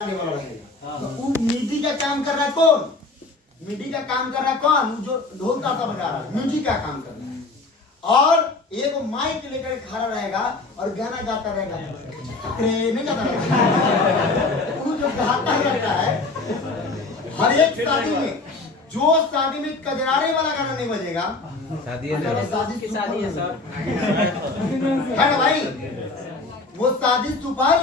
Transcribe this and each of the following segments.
वाला रहेगा। तो वो मिडी का काम कर रहा है कौन? मिडी का काम कर रहा है कौन? जो ढोल ताशा बजा रहा है, म्यूजिक का काम कर रहा है। और एक माइक लेकर खड़ा रहेगा और गाना गाता रहेगा, नहीं गाता रहेगा। वो जो गाता रहता है हर एक शादी में, जो शादी में कजरारे वाला गाना नहीं बजेगा, शादी है सर, है ना भाई? वो शादी सुपर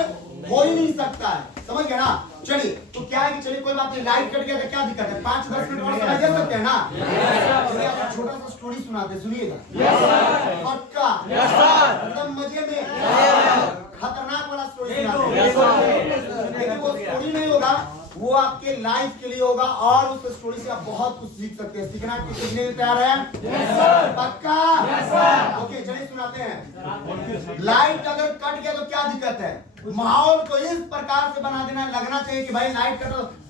हो ही नहीं सकता है, समझ गए ना? चलिए तो क्या है कि चलिए कोई बात नहीं, लाइट कट गया तो क्या दिक्कत है? 5-10 मिनट और समय दे सकते हैं ना? चलिए आपको छोटा सा स्टोरी सुनाते, सुनिएगा। पक्का एकदम मजे में खतरनाक वाला स्टोरी सुनाते, लेकिन वो स्टोरी नहीं होगा, वो आपके लाइफ के लिए होगा और उस स्टोरी से आप बहुत कुछ सीख सकते हैं। सीखना कितने तैयार हैं? पक्का? ओके चलिए सुनाते हैं। लाइट अगर कट गया तो क्या दिक्कत है? माहौल को इस प्रकार से बना देना, लगना चाहिए कि भाई लाइट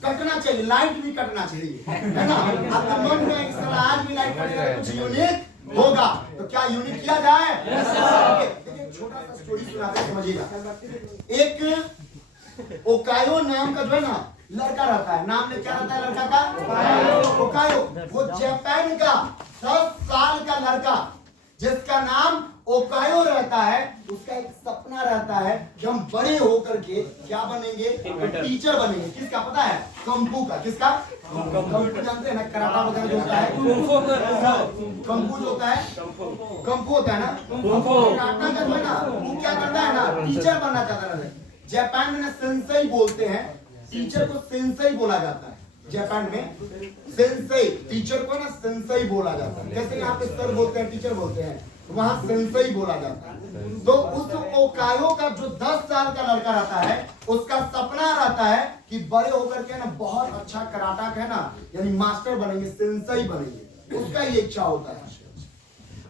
कटना चाहिए, लाइट भी कटना चाहिए, है ना? आपके मन में इस तरह आज भी लाइट कटेगा तो कुछ यूनिक होगा, तो क्या यूनिक किया जाए? एक छोटा सा स्टोरी सुनाते हैं, समझिएगा। एक ओकायो नाम का जो है ना लड़का रहता है, नाम क्या रहता है लड़का का? ओकायो। वो जापान का 10 साल का लड़का जिसका नाम ओकायो रहता है, उसका एक सपना रहता है कि हम बड़े होकर के क्या बनेंगे? टीचर बनेंगे। किसका पता है? कंफू का। किसका? कंफू जानते हैं ना, कराटा वगैरह जो होता है, कंफू जो होता है, कंफू होता है ना, कराटा का जो है ना, वो क्या करता है ना, टीचर बनना चाहता है। जापान में ना सेंसेई बोलते हैं, टीचर को सेंसेई बोला जाता है। जापान में सेंसेई, टीचर को ना सेंसेई बोला जाता है। जैसे यहाँ पे सर बोलते हैं, टीचर बोलते हैं, वहां सेंसेई बोला जाता है। तो उस ओकायो का जो 10 साल का लड़का रहता है, उसका सपना रहता है कि बड़े होकर के ना बहुत अच्छा कराटा है ना, यानी मास्टर बनेंगे, सेंसेई बनेंगे, उसका ये इच्छा होता है।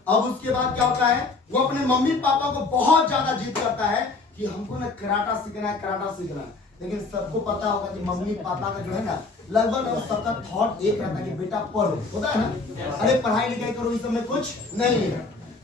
अब उसके बाद क्या होता है? वो अपने मम्मी पापा को बहुत ज्यादा जिद करता है कि हमको ना कराटा सीखना है, कराटा सीखना है। लेकिन सबको पता होगा कि मम्मी पापा का जो है ना लगभग सबका थॉट एक रहता है कि बेटा पढ़ो, होता है ना, अरे पढ़ाई लिखाई करो, इस सब में कुछ नहीं है,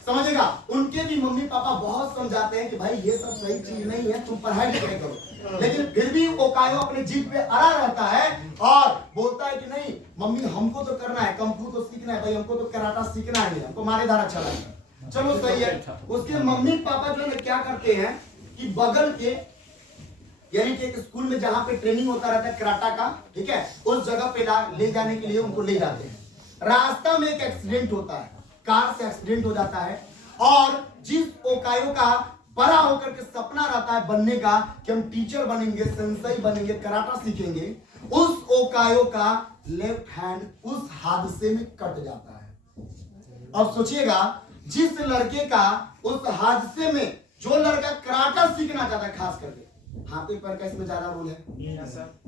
समझेगा? उनके भी मम्मी पापा बहुत समझाते हैं कि भाई ये सब सही चीज नहीं है, तुम पढ़ाई लिखाई करो। लेकिन फिर भी ओकायो अपने जिद पे अड़ा रहता है और बोलता है कि नहीं मम्मी, हमको तो करना है, कंफू तो सीखना है भाई, हमको तो कराटा सीखना है, हमको मारेधार अच्छा लगता है। चलो सही है। उसके मम्मी पापा जो है क्या करते हैं कि बगल के, यानी कि एक स्कूल में जहां पे ट्रेनिंग होता रहता है कराटा का, ठीक है, उस जगह पे ले जाने के लिए उनको ले जाते हैं। रास्ता में एक एक्सीडेंट होता है, कार से एक्सीडेंट हो जाता है, और जिस ओकायो का बड़ा होकर के सपना रहता है बनने का कि हम टीचर बनेंगे, सेंसेई बनेंगे, कराटा सीखेंगे, उस ओकायो का लेफ्ट हैंड उस हादसे में कट जाता है। अब सोचिएगा, जिस लड़के का उस हादसे में, जो लड़का कराटा सीखना चाहता है, खास करके हाथ पैर का इसमें ज्यादा रोल है,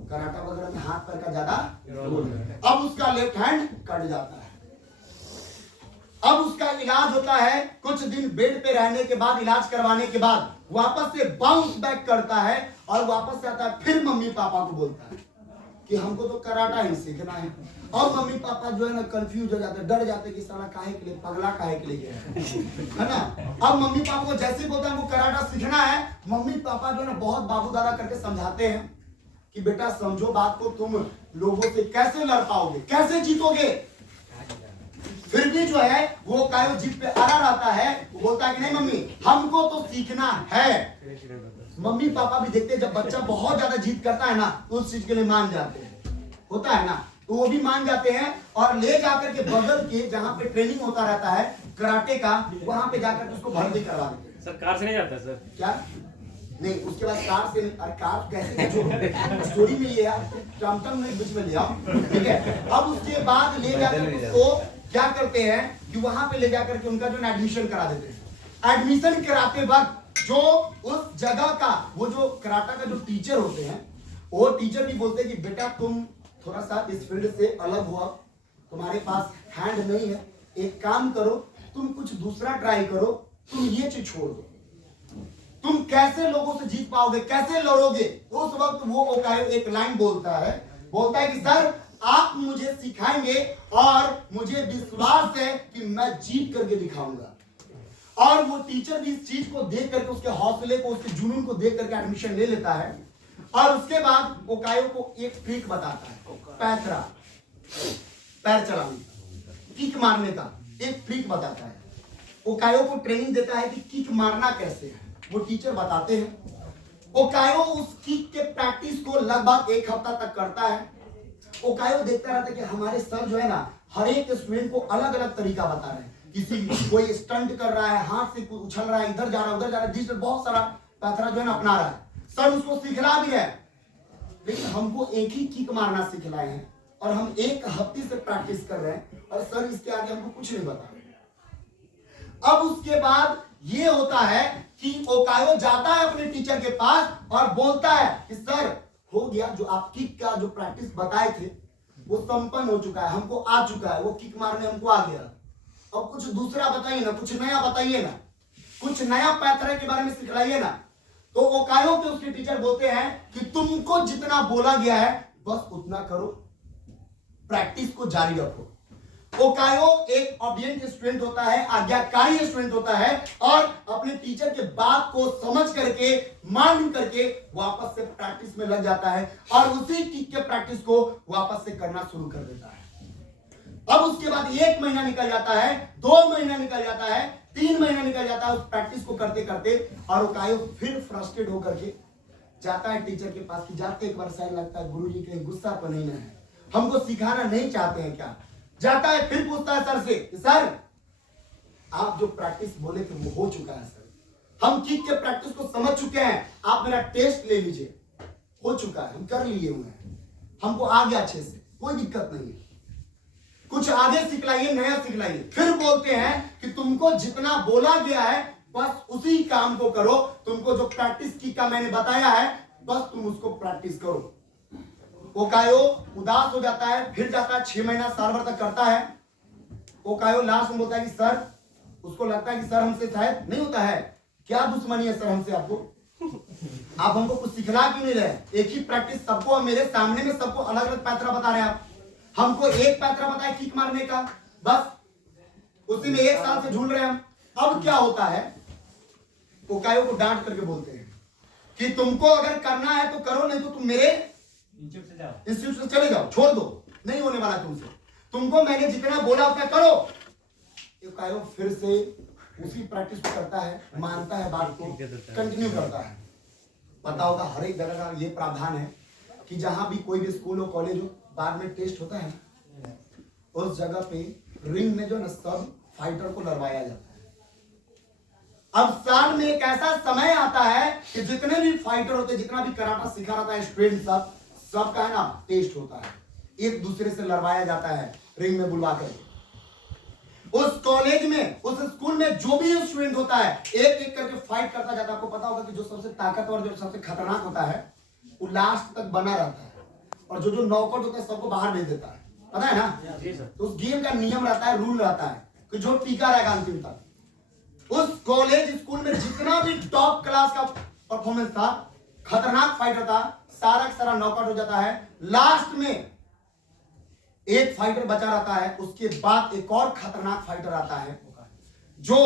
कराटा वगैरह में हाथ पैर का ज्यादा रोल है, अब उसका लेफ्ट हैंड कट जाता है। अब उसका इलाज होता है, कुछ दिन बेड पे रहने के बाद, इलाज करवाने के बाद वापस से बाउंस बैक करता है और वापस से आता है, फिर मम्मी पापा को बोलता है कि हमको तो कराटा ही सीखना है। और मम्मी पापा जो है ना कंफ्यूज हो जाते हैं, डर जाते हैं कि साला काहे के लिए, पगला काहे के लिए गया है ना। अब मम्मी पापा को जैसे बोलते हैं हमको कराटा सीखना है, मम्मी पापा जो है ना बहुत बाबू दादा करके समझाते हैं कि बेटा समझो बात को, तुम लोगों से कैसे लड़ पाओगे, कैसे जीतोगे। फिर भी जो है वो कायो जिद पे अड़ा रहता है, बोलता है कि नहीं मम्मी, हमको तो सीखना है। मम्मी पापा भी देखते हैं जब बच्चा बहुत ज्यादा जिद करता है ना, तो उस चीज के लिए मान जाते हैं, होता है ना, तो वो भी मान जाते हैं और ले जाकर के बगल के जहां पे ट्रेनिंग होता रहता है कराटे का, वहां पे जाकर के उसको भर्ती करवा देते हैं। सर कार से नहीं जाता सर? क्या नहीं, उसके बाद कार से, कार कैसे जो स्टोरी में ये टमटम में बीच में ले आओ, ठीक है। अब उसके बाद ले जाकर उसको क्या करते हैं कि वहां पे ले जाकर के उनका जो एडमिशन करा देते हैं। एडमिशन कराते वक्त जो उस जगह का वो जो कराटा का जो टीचर होते हैं, वो टीचर भी बोलते हैं कि बेटा तुम थोड़ा सा इस फील्ड से अलग हुआ, तुम्हारे पास हैंड नहीं है, एक काम करो, तुम कुछ दूसरा ट्राई करो, तुम ये चीज छोड़ दो, तुम कैसे लोगों से जीत पाओगे, कैसे लड़ोगे। उस वक्त वो ओकायो एक लाइन बोलता है कि सर आप मुझे सिखाएंगे और मुझे विश्वास है कि मैं जीत करके दिखाऊंगा। और वो टीचर भी इस चीज को देख करके, उसके हौसले को, उसके जुनून को देख करके एडमिशन ले लेता है। और उसके बाद ओकायो को एक ट्रिक बताता है, पैथरा, पैर चलाने का, किक मारने का एक ट्रिक बताता है। ओकायो को ट्रेनिंग देता है कि किक मारना कैसे है, वो टीचर बताते हैं। ओकायो उस किक के प्रैक्टिस को लगभग 1 हफ्ता तक करता है। ओकायो देखता रहता है कि हमारे सर जो है ना, हर एक स्टूडेंट को अलग अलग तरीका बता रहे हैं। किसी कोई स्टंट कर रहा है, हाथ से उछल रहा है, इधर जा रहा है, उधर जा रहा है, डिजिटल बहुत सारा पैथरा जो है ना अपना रहा है। सर उसको सिखला भी है, लेकिन हमको एक ही किक मारना सिखलाए हैं और हम 1 हफ्ते से प्रैक्टिस कर रहे हैं और सर इसके आगे हमको कुछ नहीं बता रहे। अब उसके बाद ये होता है कि ओकायो जाता है अपने टीचर के पास और बोलता है कि सर हो गया, जो आप किक का जो प्रैक्टिस बताए थे वो संपन्न हो चुका है, हमको आ चुका है, वो किक मारने हमको आ गया। अब कुछ दूसरा बताइए ना, कुछ नया बताइए ना, कुछ नया पैथरा के बारे में सिखलाइए ना। तो ओकायो के उसके टीचर बोलते हैं कि तुमको जितना बोला गया है बस उतना करो, प्रैक्टिस को जारी रखो। ओकायो एक ऑबिडिएंट स्टूडेंट होता है, आज्ञाकारी स्टूडेंट होता है और अपने टीचर के बात को समझ करके, मान करके वापस से प्रैक्टिस में लग जाता है और उसी किक के प्रैक्टिस को वापस से करना शुरू कर देता है। अब उसके बाद 1 महीना निकल जाता है, 2 महीना निकल जाता है, 3 महीना निकल जाता है उस प्रैक्टिस को करते करते, और ओकायो फिर फ्रस्ट्रेट होकर के जाता है टीचर के पास कि जाते एक बार शायद लगता है गुरुजी कहीं गुस्सा तो नहीं है, हमको सिखाना नहीं चाहते हैं क्या। जाता है फिर पूछता है सर से कि सर आप जो प्रैक्टिस बोले थे वो हो चुका है सर, हम किक के प्रैक्टिस को समझ चुके हैं, आप मेरा टेस्ट ले लीजिए, हो चुका है, हम कर लिए हुए हैं, हमको आ गया अच्छे से, कोई दिक्कत नहीं है, कुछ आगे सिखलाइए, नया सिखलाइए। फिर बोलते हैं कि तुमको जितना बोला गया है बस उसी काम को करो, तुमको जो प्रैक्टिस की का मैंने बताया है बस तुम उसको प्रैक्टिस करो। ओकायो उदास हो जाता है, फिर जाता है 6 महीना साल भर तक करता है। ओकायो लास्ट में बोलता है कि सर, उसको लगता है कि सर हमसे शायद नहीं होता है, क्या दुश्मनी है सर हमसे, आपको आप हमको कुछ सिखला क्यों नहीं रहे, एक ही प्रैक्टिस सबको मेरे सामने में सबको अलग अलग पैथरा बता रहे हैं आप, हमको एक पैथरा बताए किक मारने का, बस उसी में 1 साल से झूल रहे हैं हम। अब क्या होता है, ओकायो को डांट करके बोलते हैं कि तुमको अगर करना है तो करो, नहीं तो तुम मेरे इंस्टीट्यूट से चले जाओ, छोड़ दो, नहीं होने वाला तुमसे, तुमको मैंने जितना बोला उतना करो। ओकायो फिर से उसी प्रैक्टिस को करता है, मानता है बात को, कंटिन्यू करता है। पता होगा हर एक जगह का ये प्रावधान है कि जहां भी कोई भी स्कूल हो, कॉलेज हो, बाद में टेस्ट होता है, उस जगह पे रिंग में जो न सब फाइटर को लड़वाया जाता है। अब साल में एक ऐसा समय आता है कि जितने भी फाइटर होते, जितना भी कराटा सिखा रहता है स्टूडेंट सबका है ना टेस्ट होता है, एक दूसरे से लड़वाया जाता है रिंग में बुलवा कर। उस कॉलेज में, उस स्कूल में जो भी स्टूडेंट होता है एक एक करके फाइट करता जाता है। आपको पता होगा कि जो सबसे ताकतवर, जो सबसे खतरनाक होता है वो लास्ट तक बना रहता है और जो नॉकआउट होता है सबको बाहर भेज देता है, पता है ना। तो उस गेम का नियम रहता है, रूल रहता है कि जो टीका रहेगा अंतिम तक। उस कॉलेज स्कूल में जितना भी टॉप क्लास का परफॉर्मेंस था, खतरनाक फाइटर था, सारा का सारा नॉकआउट हो जाता है। लास्ट में एक फाइटर बचा रहता है, उसके बाद एक और खतरनाक फाइटर आता है जो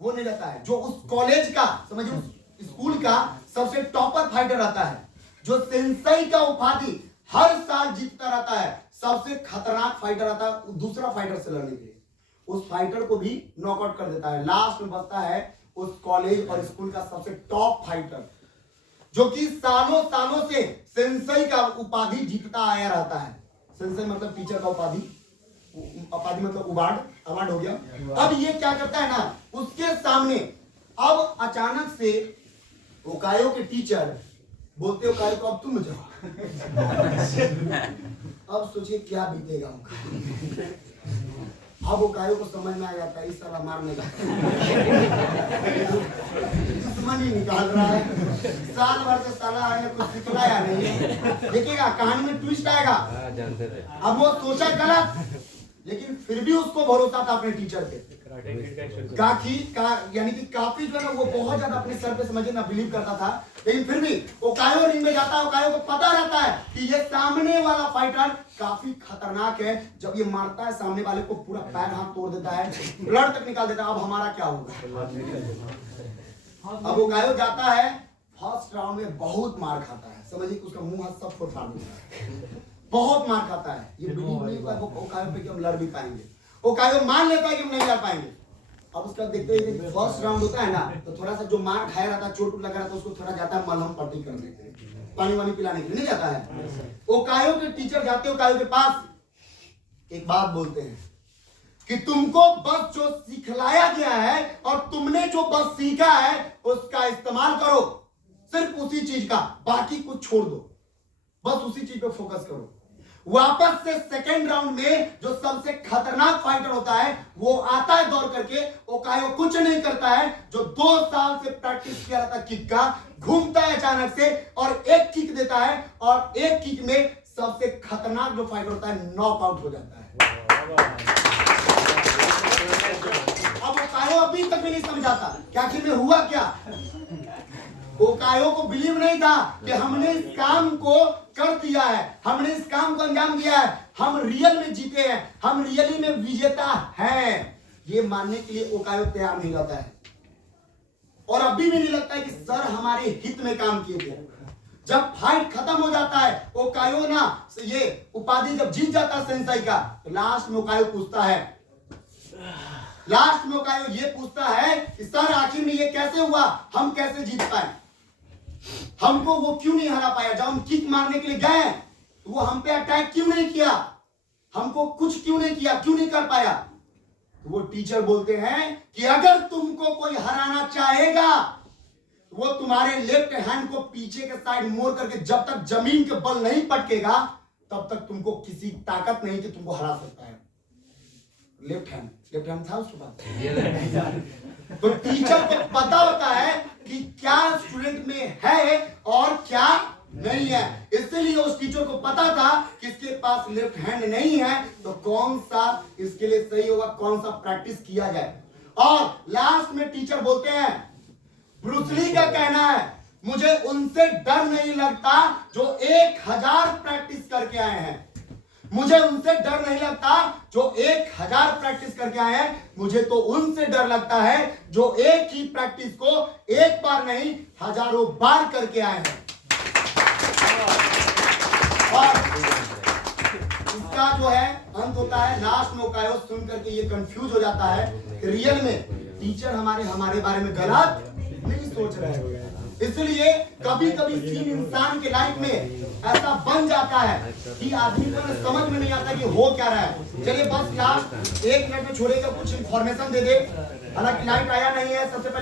वो नहीं रहता है, जो उस कॉलेज का, समझिए उस स्कूल का सबसे टॉपर फाइटर रहता है, जो सेंसेई का उपाधि हर साल जीतता रहता है, सबसे खतरनाक फाइटर आता है दूसरा फाइटर से लड़ने के लिए, उस फाइटर को भी नॉकआउट कर देता है। लास्ट में बचता है उस कॉलेज और स्कूल का सबसे टॉप फाइटर, जो कि सालों सालों से सेंसेई का उपाधि जीतता आया रहता है। सेंसेई मतलब टीचर का उपाधि, उपाधि मतलब अवार्ड हो गया। अब ये क्या करता है ना, उसके सामने अब अचानक से ओकायो के टीचर बोलते हो ओकायो को अब तुम जाओ। अब सोचिए क्या बीतेगा उनका। अब ओकायो को समझ में आ जाता है इस साला मारने का दुश्मनी निकाल रहा है, साल भर से साला आने कुछ सिखलाया नहीं। देखिएगा कहानी में ट्विस्ट आएगा। अब वो सोचा गलत, लेकिन फिर भी उसको भरोसा था अपने टीचर पे, यानी कि काफी जो है ना वो बहुत ज्यादा अपने सर पे समझे ना बिलीव करता था। लेकिन फिर भी ओकायो रिंग में जाता है, ओकायो को पता रहता है कि ये सामने वाला फाइटर काफी खतरनाक है, जब ये मारता है सामने वाले को पूरा पैर हाथ तोड़ देता है, ब्लड तक निकाल देता है। अब हमारा क्या होगा। अब ओकायो जाता है, फर्स्ट राउंड में बहुत मार खाता है, समझिए कि उसका मुंह हाथ सब फोड़ फाड़ देता है, बहुत मार खाता है। ये बिलीव नहीं हुआ वो ओकायो पे कि हम लड़ भी पाएंगे, ओकायो मान लेता है कि हम नहीं लड़ पाएंगे। अब उसका देखते ही फर्स्ट राउंड होता है ना, तो थोड़ा सा जो मार खाया रहता है, चोट लगा रहता है, उसको थोड़ा जाता है मलहम पट्टी करने के लिए, पानी वानी पिलाने के लिए नहीं जाता है। ओकायो के टीचर जाते हैं ओकायो के पास, एक बात बोलते हैं कि तुमको बस जो सिखलाया गया है और तुमने जो बस सीखा है उसका इस्तेमाल करो, सिर्फ उसी चीज का, बाकी कुछ छोड़ दो, बस उसी चीज पे फोकस करो। वापस से सेकेंड राउंड में जो सबसे खतरनाक फाइटर होता है वो आता है दौड़ करके, ओकायो कुछ नहीं करता है, जो 2 साल से प्रैक्टिस किया रहता किक का, घूमता है अचानक से और एक किक देता है और एक किक में सबसे खतरनाक जो फाइटर होता है नॉकआउट हो जाता है। अब ओकायो अभी तक भी नहीं समझाता कि आखिर में हुआ क्या। ओकायो को बिलीव नहीं था कि हमने इस काम को कर दिया है, हमने इस काम को अंजाम दिया है, हम रियल में जीते हैं, हम रियली में विजेता हैं, ये मानने के लिए ओकायो तैयार नहीं रहता है। और अभी भी नहीं लगता है कि सर हमारे हित में काम किए थे। जब फाइट खत्म हो जाता है, ओकायो ना ये उपाधि जब जीत जाता है सेंसाई का, तो लास्ट में ओकायो पूछता है, लास्ट में ओकायो ये पूछता है कि सर आखिर में ये कैसे हुआ, हम कैसे जीत पाए, हमको वो क्यों नहीं हरा पाया, जब हम किक मारने के लिए गए तो वो हम पे अटैक क्यों नहीं किया, हमको कुछ क्यों नहीं किया, क्यों नहीं कर पाया। तो वो टीचर बोलते हैं कि अगर तुमको कोई हराना चाहेगा वो तुम्हारे लेफ्ट हैंड को पीछे के साइड मोड़ करके जब तक जमीन के बल नहीं पटकेगा तब तक तुमको किसी ताकत नहीं कि तुमको हरा सकता है। लेफ्ट हैंड था उसके बाद। तो टीचर को पता होता है कि क्या स्टूडेंट में है और क्या नहीं है, इसलिए उस टीचर को पता था कि इसके पास लेफ्ट हैंड नहीं है, तो कौन सा इसके लिए सही होगा, कौन सा प्रैक्टिस किया जाए। और लास्ट में टीचर बोलते हैं, ब्रूस ली का कहना है मुझे उनसे डर नहीं लगता जो 1000 प्रैक्टिस करके आए हैं, मुझे उनसे डर नहीं लगता जो 1000 प्रैक्टिस करके आए हैं, मुझे तो उनसे डर लगता है जो एक ही प्रैक्टिस को एक बार नहीं हजारों बार करके आए हैं। और इसका जो है अंत होता है लास्ट में ओकायो सुन करके ये कंफ्यूज हो जाता है कि रियल में टीचर हमारे बारे में गलत नहीं सोच रहे हैं। इसलिए कभी कभी सीन इंसान के लाइफ में ऐसा बन जाता है कि आदमी को समझ में नहीं आता कि हो क्या रहा है। चलिए बस लास्ट 1 मिनट में छोड़ेगा, कुछ इंफॉर्मेशन दे दे, हालांकि लाइट आया नहीं है। सबसे पहले